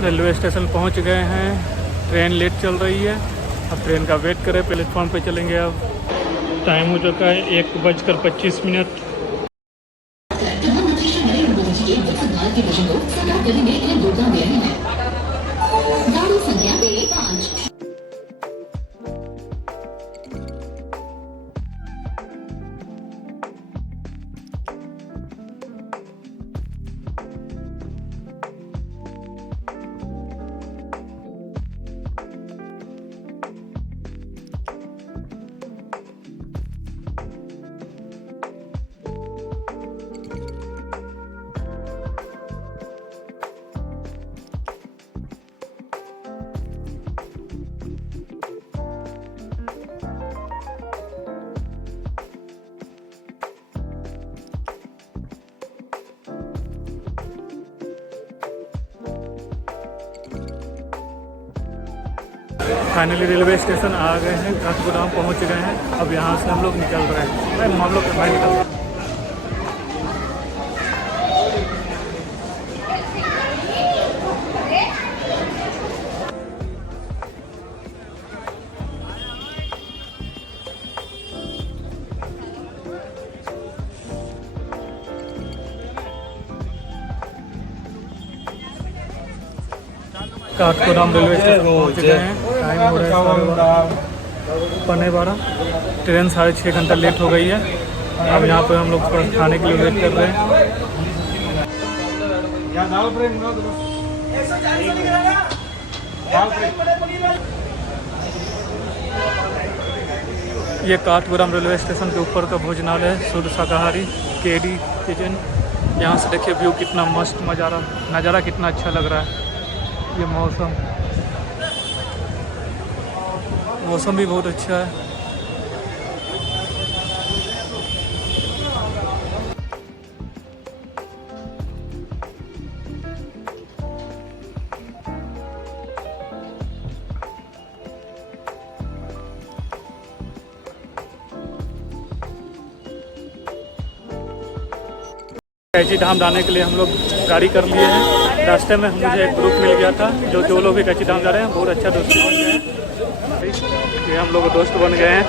Railway station पहुंच गए हैं। ट्रेन लेट चल रही है, अब ट्रेन का वेट करें। प्लेटफॉर्म पे चलेंगे। अब टाइम हो चुका है 1:25। फाइनली रेलवे स्टेशन आ गए हैं, काठगोदाम पहुंच गए हैं। अब यहाँ से हम लोग निकल रहे हैं। हम लोग बाहर निकल रहे हैं। काठगोदाम रेलवे स्टेशन पहुँच गए हैं। टाइम हो रहा है 12:15। ट्रेन 6.5 घंटा लेट हो गई है। अब यहाँ पे हम लोग खाने के लिए वेट कर रहे हैं। ये काठगोदाम रेलवे स्टेशन के ऊपर का भोजनालय है, शुद्ध शाकाहारी केडी किचन। यहाँ से देखिए व्यू कितना मस्त नज़ारा कितना अच्छा लग रहा है। ये मौसम भी बहुत अच्छा है। कैंची धाम जाने के लिए हम लोग गाड़ी कर लिए हैं। रास्ते में मुझे एक ग्रुप मिल गया था जो कि वो लोग भी कैंची धाम जा रहे हैं। बहुत अच्छा दोस्ती बन गए हैं। ये हम लोग दोस्त बन गए हैं।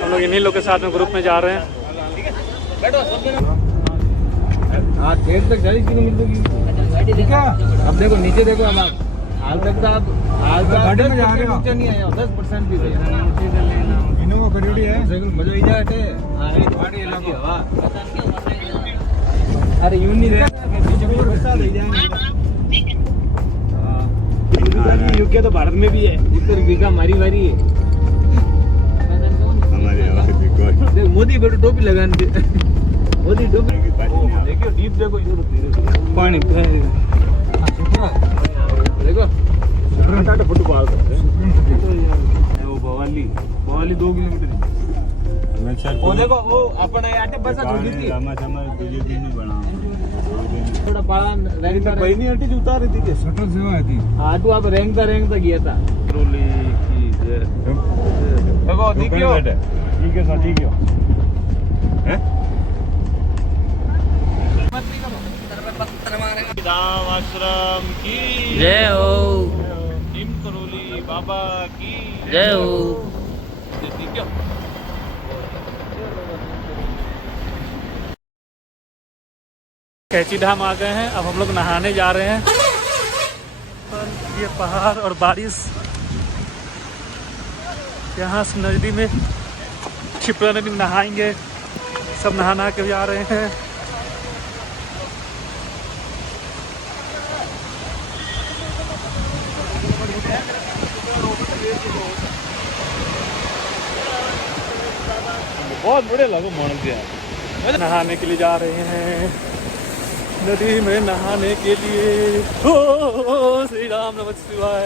हम लोग इन्हीं लोग के साथ में ग्रुप में जा रहे हैं। ट्रेन तक 40 किलोमीटर की। अब देखो नीचे देखो। अब आप हाल तक गाड़ी में जा रहे हो, नीचे नहीं आया 10% भी इनोवा करी है। मजा ही जाते अरे यूं नहीं यूके तो भारत में भी है। उत्तर बीघा हमारी बारी है। हमारे मोदी बेटो टोपी लगाने दे। मोदी टोपी देखियो डीप देखो इधर पानी देखो फुटबॉल वो भवाली 2 किलोमीटर। वो देखो वो अपने आटे बसा छोड़ी थी। थोड़ा बड़ा रेंगता कोई नहीं हटी उतार रही थी के शटल सेवा थी। हां तो आप रेंगता गया था। ट्रोली की जय। देखो देखियो ठीक है सर ठीक है। हैं राम आश्रम की जय हो। टीम करोली बाबा की जय हो। ठीक है। कैंची धाम आ गए हैं। अब हम लोग नहाने जा रहे हैं। ये पहाड़ और बारिश यहाँ से नदी में छिपरा नदी में नहाएंगे। सब नहा के जा रहे हैं। बहुत बड़े लगो मोहन नहाने के लिए जा रहे हैं नदी में नहाने के लिए। ओ श्री राम नमः शिवाय।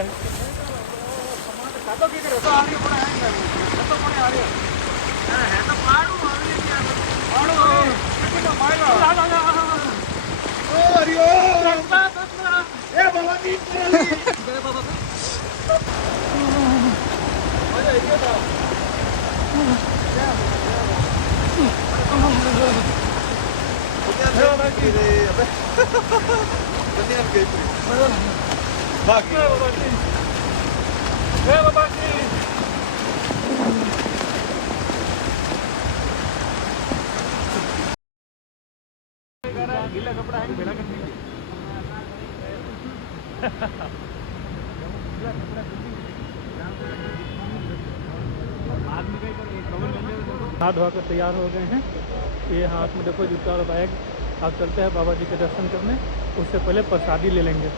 हाथ धोकर तैयार हो गए हैं। ये हाथ में देखो जूता और बैग। आप चलते हैं बाबा जी के दर्शन करने। उससे पहले प्रसादी ले लेंगे।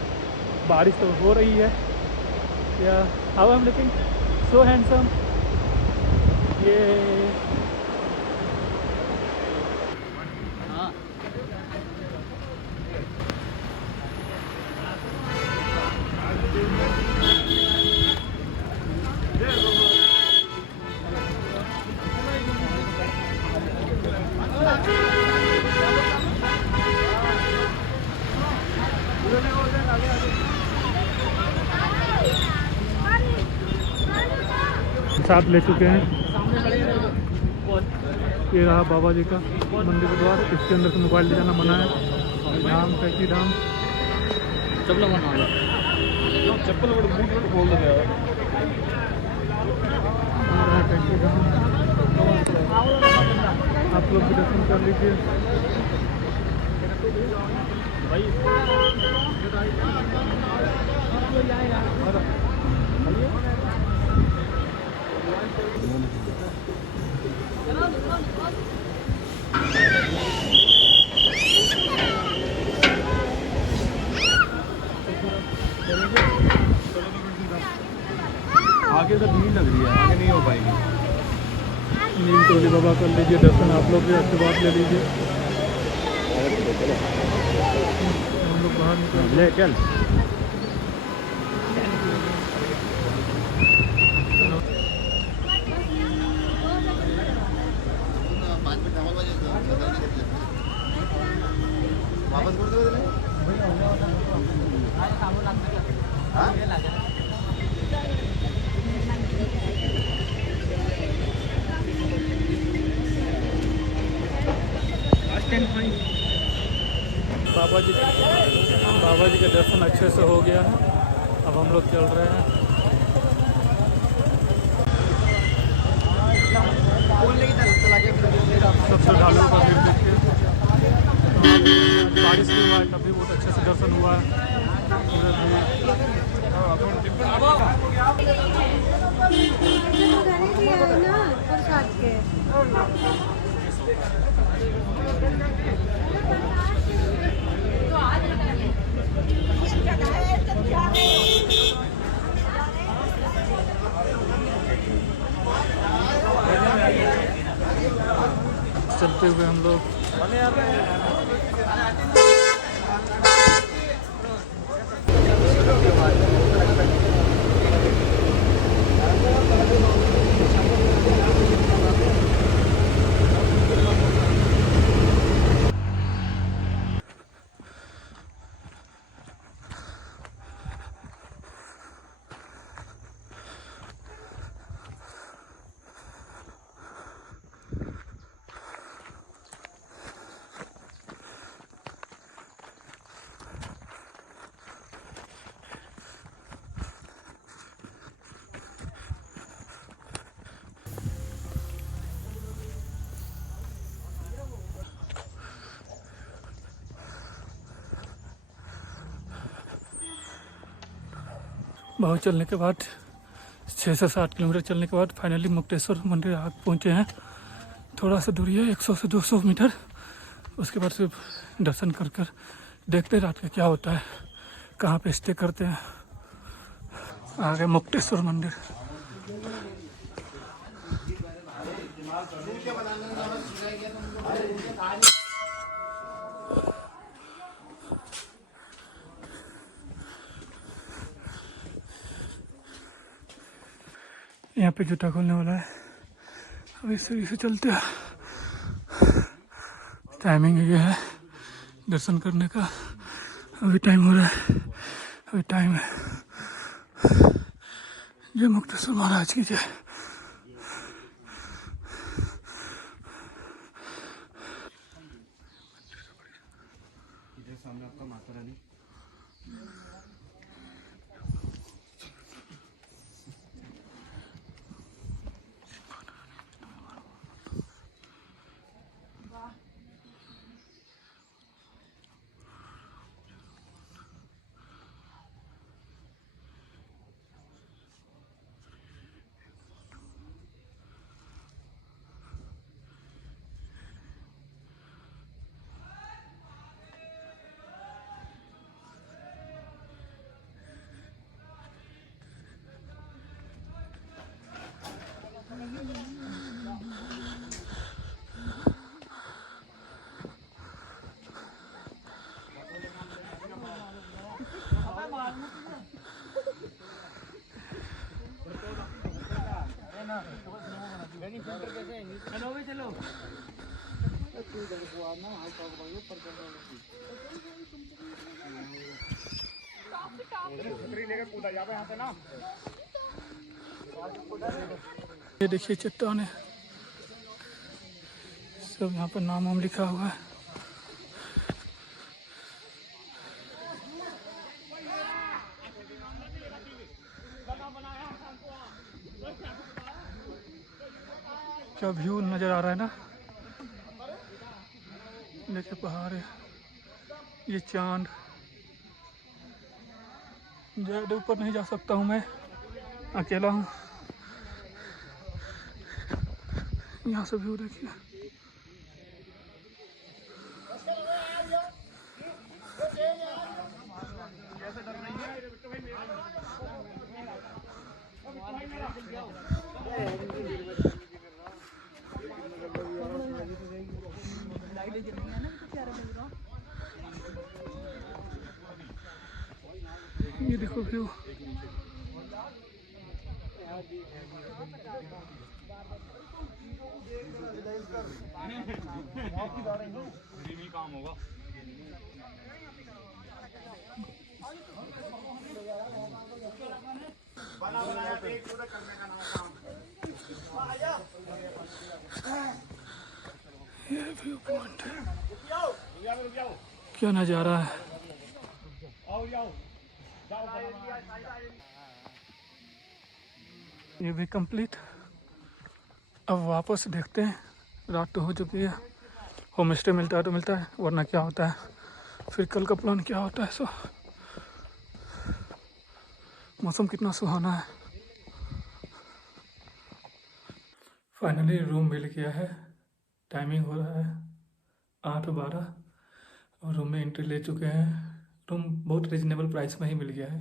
बारिश तो हो रही है। या how I am looking so handsome. ये साथ ले चुके हैं। ये रहा बाबा जी का मंदिर का द्वार। इसके अंदर से मोबाइल ले जाना मना है। धाम कैची धाम चप्पल खोल दो। आप लोग भी दर्शन कर लीजिए। आगे तो भीड़ लग रही है, आगे नहीं हो पाएगी। नीम टोली बाबा कर लीजिए दर्शन। आप लोग भी आशीर्वाद ले लीजिए। हम लोग बाहर निकल ले चल। बाबा जी का दर्शन अच्छे से हो गया है। अब हम लोग चल रहे हैं। सब श्रद्धालुओं का भीड़ देखिए। बारिश भी हुआ है तब भी बहुत अच्छे से दर्शन हुआ है। चलते हुए हम लोग बहुत चलने के बाद 6 से 7 किलोमीटर चलने के बाद फाइनली मुक्तेश्वर मंदिर आ पहुँचे हैं। थोड़ा सा दूरी है 100 से 200 मीटर। उसके बाद सिर्फ दर्शन कर कर देखते रात का क्या होता है, कहाँ पे स्टे करते हैं। आगे मुक्तेश्वर मंदिर। यहाँ पे जूता खोलने वाला है। अब इस तरीके से चलते हैं। टाइमिंग ये है दर्शन करने का। अभी टाइम हो रहा है। अभी टाइम है। जय मुक्तेश्वर महाराज की जय। सामने आपका माता रानी ये देखिए चट्टान है, सब यहाँ पर नाम वाम लिखा हुआ है। क्या व्यू नज़र आ रहा है ना, देखिए पहाड़ है, ये चांद। ज़्यादा ऊपर नहीं जा सकता हूँ मैं, अकेला हूँ। यहाँ से व्यू देखिए। ये देखो व्यू। काम होगा। ये व्यू पॉइंट क्या नज़ारा है। ये भी कंप्लीट। अब वापस देखते हैं, रात तो हो चुकी है। होम स्टे मिलता है तो मिलता है, वरना क्या होता है फिर कल का प्लान क्या होता है। सो मौसम कितना सुहाना है। फाइनली रूम मिल गया है। टाइमिंग हो रहा है 8:12 और रूम में एंट्री ले चुके हैं। रूम बहुत रिजनेबल प्राइस में ही मिल गया है,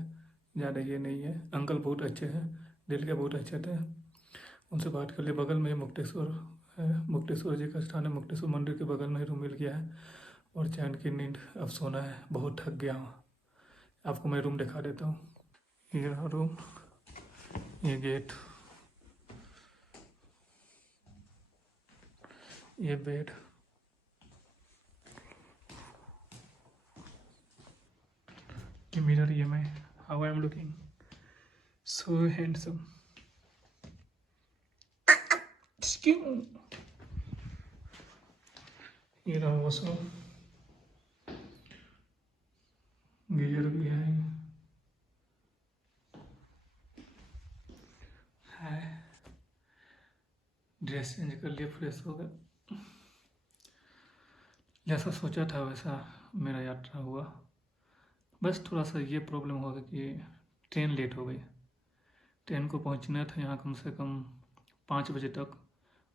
ज़्यादा ये नहीं है। अंकल बहुत अच्छे हैं, दिल के बहुत अच्छे थे, उनसे बात कर लिए। बगल में मुक्तेश्वर है, मुक्तेश्वर जी का स्थान है। मुक्तेश्वर मंदिर के बगल में ही रूम मिल गया है और चैन की नींद अब सोना है, बहुत थक गया हूँ। आपको मैं रूम दिखा देता हूँ। ये रहा रूम, ये गेट, ये बेड, ये मिरर, ये मैं, how I am looking so handsome. ये रहा वॉशरूम, गीजर भी है। ड्रेस चेंज कर लिया, फ्रेश हो गया। जैसा सोचा था वैसा मेरा यात्रा हुआ। बस थोड़ा सा ये प्रॉब्लम हो गया कि ट्रेन लेट हो गई। ट्रेन को पहुंचना था यहाँ कम से कम 5 बजे तक,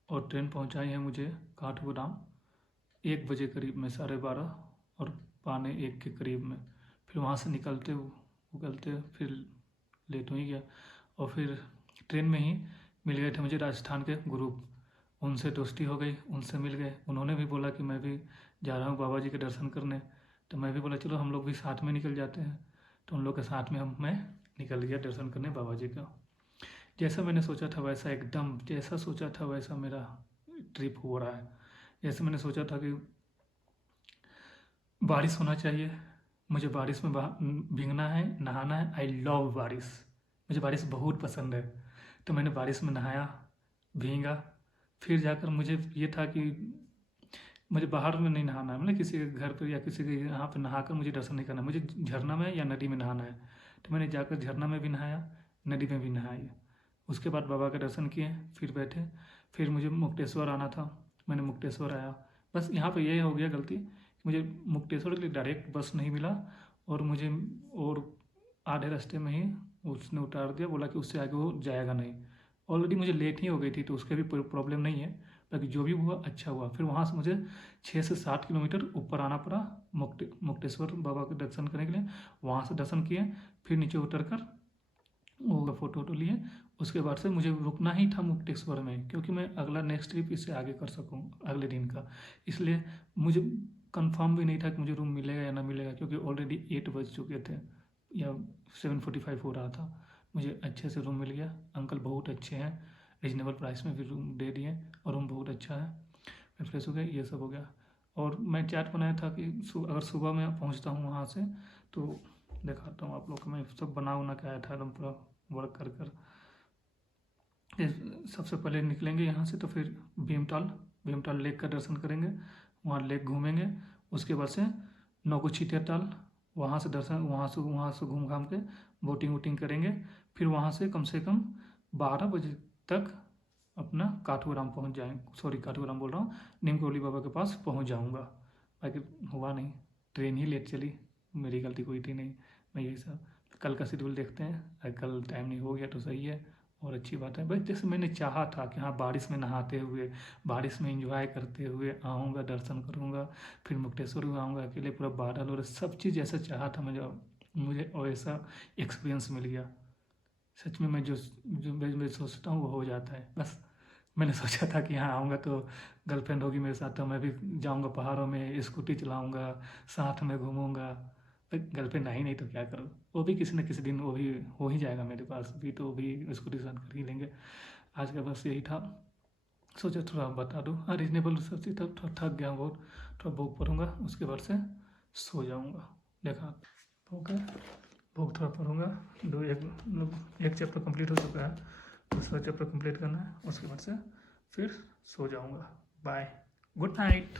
और ट्रेन पहुंचाई है मुझे काठगोदाम 1 बजे करीब में, 12:30 और 12:45 के करीब में। फिर वहाँ से निकलते फिर लेट हो ही गया। और फिर ट्रेन में ही मिल गए थे मुझे राजस्थान के ग्रुप, उनसे दोस्ती हो गई, उनसे मिल गए। उन्होंने भी बोला कि मैं भी जा रहा हूँ बाबा जी के दर्शन करने, तो मैं भी बोला चलो हम लोग भी साथ में निकल जाते हैं। तो उन लोग के साथ में मैं निकल गया दर्शन करने बाबा जी का। जैसा मैंने सोचा था वैसा, एकदम जैसा सोचा था वैसा मेरा ट्रिप हो रहा है। जैसे मैंने सोचा था कि बारिश होना चाहिए, मुझे बारिश में भीगना है, नहाना है। आई लव बारिश, मुझे बारिश बहुत पसंद है। तो मैंने बारिश में नहाया, भीगा। फिर जाकर मुझे ये था कि मुझे बाहर में नहीं नहाना है, मतलब किसी के घर पर या किसी के यहाँ पे नहाकर मुझे दर्शन नहीं करना है, मुझे झरना में या नदी में नहाना है। तो मैंने जाकर झरना में भी नहाया, नदी में भी नहाई। उसके बाद बाबा के दर्शन किए, फिर बैठे, फिर मुझे मुक्तेश्वर आना था, मैंने मुक्तेश्वर आया। बस यहाँ पे यही हो गया गलती, मुझे मुक्तेश्वर के लिए डायरेक्ट बस नहीं मिला, और मुझे और आधे रास्ते में ही उसने उतार दिया, बोला कि उससे आगे वो जाएगा नहीं। ऑलरेडी मुझे लेट ही हो गई थी, तो उसका भी कोई प्रॉब्लम नहीं है, बाकी जो भी हुआ अच्छा हुआ। फिर वहाँ से मुझे 6 से 7 किलोमीटर ऊपर आना पड़ा मुक्तेश्वर बाबा के दर्शन करने के लिए। वहाँ से दर्शन किए, फिर नीचे उतर कर वो फ़ोटो लिए। उसके बाद से मुझे रुकना ही था मुक्तेश्वर में, क्योंकि मैं अगला नेक्स्ट ट्रिप इससे आगे कर सकूँ अगले दिन का। इसलिए मुझे कंफर्म भी नहीं था कि मुझे रूम मिलेगा या ना मिलेगा, क्योंकि ऑलरेडी 8 बज चुके थे या 7:45 हो रहा था। मुझे अच्छे से रूम मिल गया, अंकल बहुत अच्छे हैं, रिजनेबल प्राइस में भी रूम दे दिए, और रूम बहुत अच्छा है। मैं फ्रेश हो गया, ये सब हो गया। और मैं चैट बनाया था कि अगर सुबह मैं पहुंचता हूं वहां से तो दिखाता हूं आप लोग को। मैं सब बना उना के आया था एकदम पूरा वर्क कर कर। सबसे पहले निकलेंगे यहाँ से, तो फिर भीमताल लेक का दर्शन करेंगे, वहाँ लेक घूमेंगे। उसके बाद से नौकुचिया ताल, वहाँ से दर्शन, वहाँ से घूम घाम के बोटिंग वोटिंग करेंगे। फिर वहाँ से कम 12 बजे तक अपना काठगोदाम पहुँच जाएंगे। सॉरी, काठगोदाम बोल रहा हूँ, नीम करोली बाबा के पास पहुँच जाऊँगा। बाकी हुआ नहीं, ट्रेन ही लेट चली, मेरी गलती कोई थी नहीं। मैं यही सब कल का शेड्यूल देखते हैं, अगर कल टाइम नहीं हो गया तो सही है और अच्छी बात है। बस जैसे मैंने चाहा था कि हाँ, बारिश में नहाते हुए, बारिश में एंजॉय करते हुए आऊँगा, दर्शन करूँगा, फिर मुक्तेश्वर में आऊँगा अकेले, पूरा बादल और सब चीज़ जैसा चाहा था मुझे वैसा एक्सपीरियंस मिल गया। सच में मैं जो मैं सोचता हूँ वो हो जाता है। बस मैंने सोचा था कि यहाँ आऊँगा तो गर्लफ्रेंड होगी मेरे साथ, तो मैं भी जाऊँगा पहाड़ों में, स्कूटी चलाऊँगा, साथ में घूमूँगा। गर्लफ्रेंड आई नहीं तो क्या करूँ, वो भी किसी न किसी दिन वो भी हो ही जाएगा मेरे पास भी, तो वो भी स्कूटी साथ कर ही लेंगे। आज का बस यही था, सोचा थोड़ा बता दूँ। हाँ, रीजनेबल सब चीज़ था, थोड़ा थक गया बहुत, थोड़ा भूख पड़ूँगा, उसके बाद से सो जाऊँगा। देखा भूख है, भूख थोड़ा पढ़ूँगा। एक चैप्टर कंप्लीट हो चुका है, दूसरा चैप्टर कंप्लीट करना है, उसके बाद से फिर सो जाऊँगा। Bye, good night.